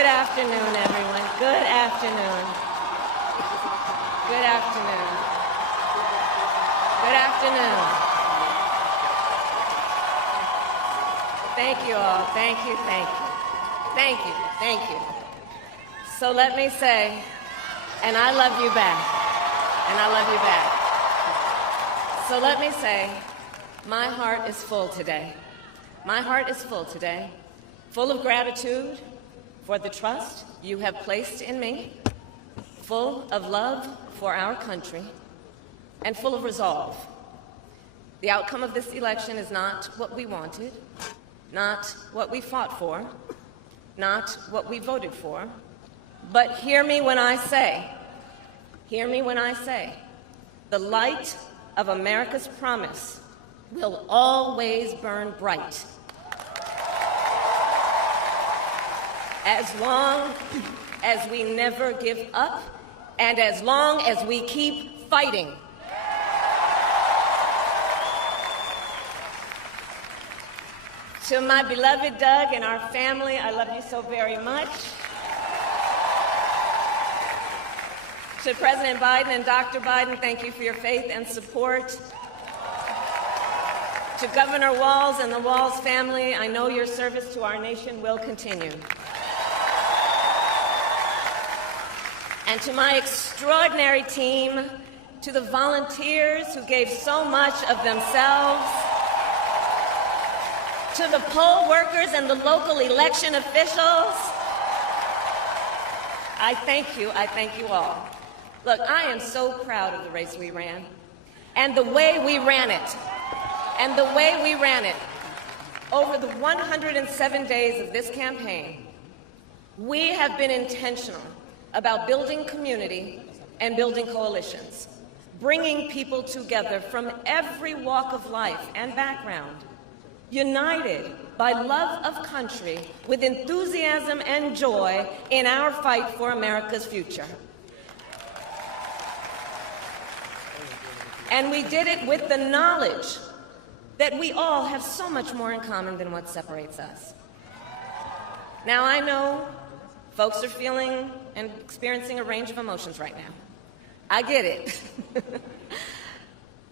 Good afternoon, everyone. Good afternoon. Good afternoon. Good afternoon. Thank you all. Thank you, thank you. Thank you, thank you. So let me say, and I love you back. And I love you back. So let me say, my heart is full today. My heart is full today, full of gratitude for the trust you have placed in me, full of love for our country, and full of resolve. The outcome of this election is not what we wanted, not what we fought for, not what we voted for, but hear me when I say, the light of America's promise will always burn bright. As long as we never give up, and as long as we keep fighting. To my beloved Doug and our family, I love you so very much. To President Biden and Dr. Biden, thank you for your faith and support. To Governor Walz and the Walz family, I know your service to our nation will continue. And to my extraordinary team, to the volunteers who gave so much of themselves, to the poll workers and the local election officials, I thank you all. Look, I am so proud of the race we ran, and the way we ran it, Over the 107 days of this campaign, we have been intentional about building community and building coalitions, bringing people together from every walk of life and background, united by love of country with enthusiasm and joy in our fight for America's future. And we did it with the knowledge that we all have so much more in common than what separates us. Now, I know folks are feeling and experiencing a range of emotions right now. I get it.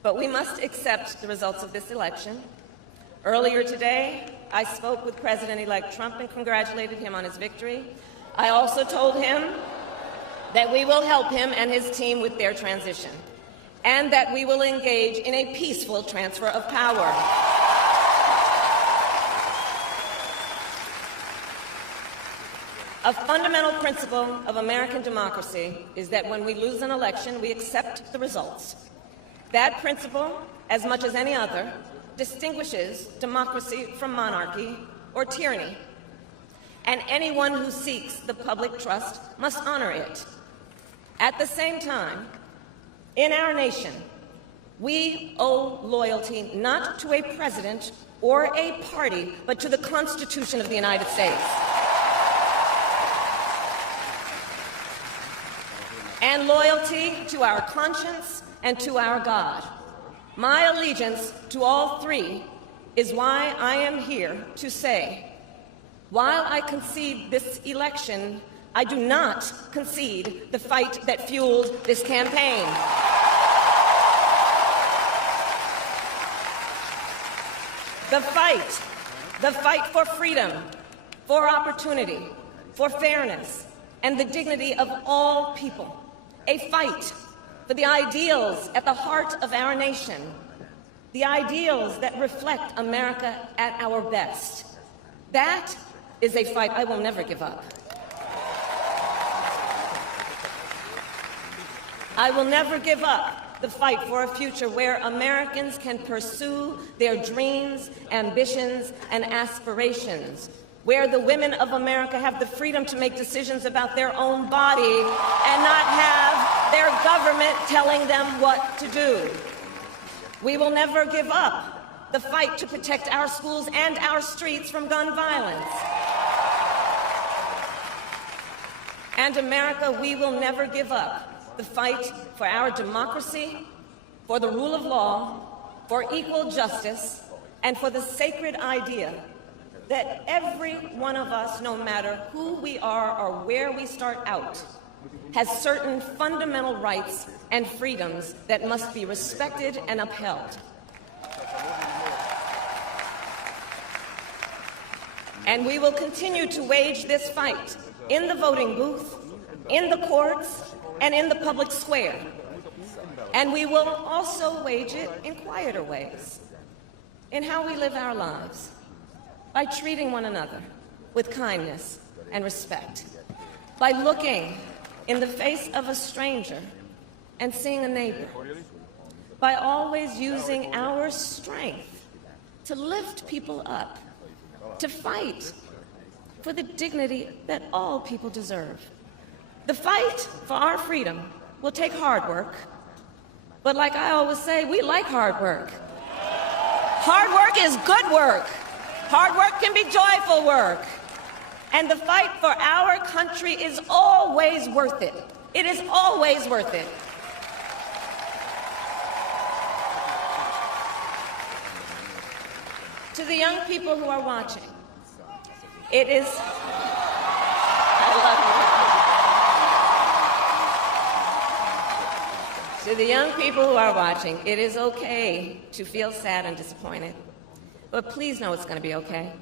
But we must accept the results of this election. Earlier today, I spoke with President-elect Trump and congratulated him on his victory. I also told him that we will help him and his team with their transition, and that we will engage in a peaceful transfer of power. A fundamental principle of American democracy is that when we lose an election, we accept the results. That principle, as much as any other, distinguishes democracy from monarchy or tyranny. And anyone who seeks the public trust must honor it. At the same time, in our nation, we owe loyalty not to a president or a party, but to the Constitution of the United States. And loyalty to our conscience and to our God. My allegiance to all three is why I am here to say, while I concede this election, I do not concede the fight that fueled this campaign. The fight for freedom, for opportunity, for fairness, and the dignity of all people. A fight for the ideals at the heart of our nation, the ideals that reflect America at our best. That is a fight I will never give up. I will never give up the fight for a future where Americans can pursue their dreams, ambitions, and aspirations, where the women of America have the freedom to make decisions about their own body and not have their government telling them what to do. We will never give up the fight to protect our schools and our streets from gun violence. And America, we will never give up the fight for our democracy, for the rule of law, for equal justice, and for the sacred idea that every one of us, no matter who we are or where we start out, has certain fundamental rights and freedoms that must be respected and upheld. And we will continue to wage this fight in the voting booth, in the courts, and in the public square. And we will also wage it in quieter ways, in how we live our lives, by treating one another with kindness and respect, by looking in the face of a stranger and seeing a neighbor, by always using our strength to lift people up, to fight for the dignity that all people deserve. The fight for our freedom will take hard work, but like I always say, we like hard work. Hard work is good work. Hard work can be joyful work. And the fight for our country is always worth it. It is always worth it. To the young people who are watching, it is, I love you. To the young people who are watching, it is okay to feel sad and disappointed, but please know it's going to be okay.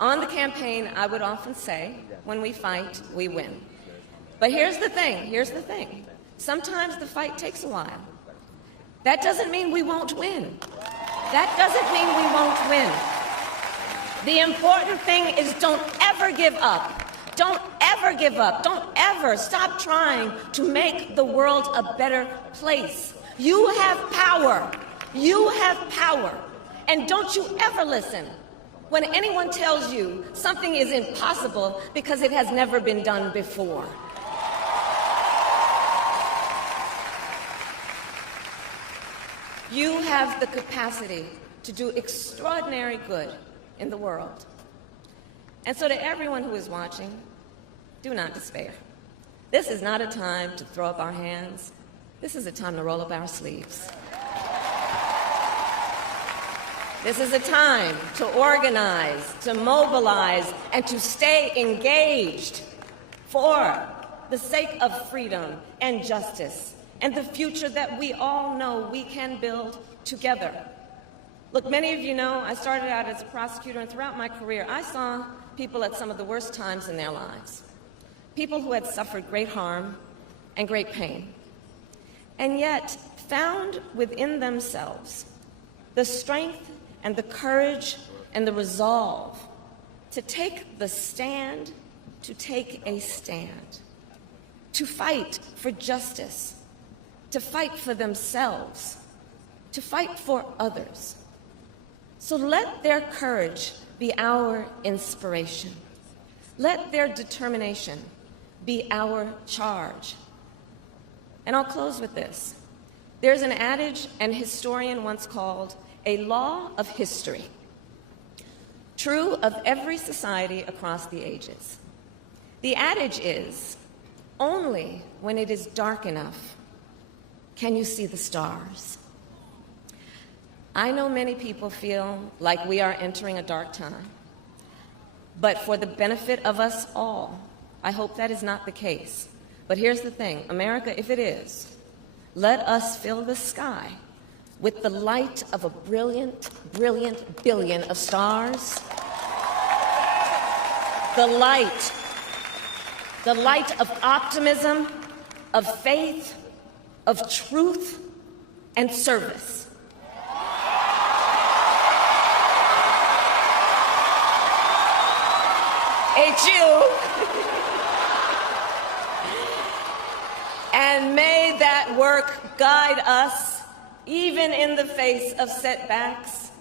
On the campaign, I would often say, when we fight, we win. But here's the thing. Sometimes the fight takes a while. That doesn't mean we won't win. That doesn't mean we won't win. The important thing is don't ever give up. Don't ever give up. Don't ever stop trying to make the world a better place. You have power. You have power. And don't you ever listen when anyone tells you something is impossible because it has never been done before. You have the capacity to do extraordinary good in the world. And so to everyone who is watching, do not despair. This is not a time to throw up our hands. This is a time to roll up our sleeves. This is a time to organize, to mobilize, and to stay engaged for the sake of freedom and justice and the future that we all know we can build together. Look, many of you know I started out as a prosecutor, and throughout my career, I saw people at some of the worst times in their lives. People who had suffered great harm and great pain, and yet found within themselves the strength and the courage and the resolve to take the stand, to take a stand, to fight for justice, to fight for themselves, to fight for others. So let their courage be our inspiration. Let their determination be our charge. And I'll close with this. There's an adage an historian once called a law of history, true of every society across the ages. The adage is, only when it is dark enough can you see the stars. I know many people feel like we are entering a dark time, but for the benefit of us all, I hope that is not the case. But here's the thing, America, if it is, let us fill the sky with the light of a brilliant, brilliant billion of stars. The light of optimism, of faith, of truth, and service. It's you. And may that work guide us, even in the face of setbacks,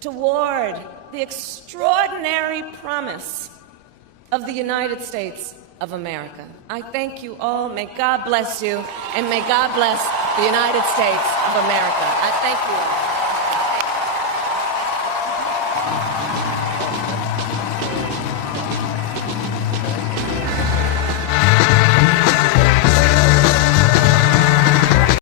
toward the extraordinary promise of the United States of America. I thank you all. May God bless you, and may God bless the United States of America. I thank you all.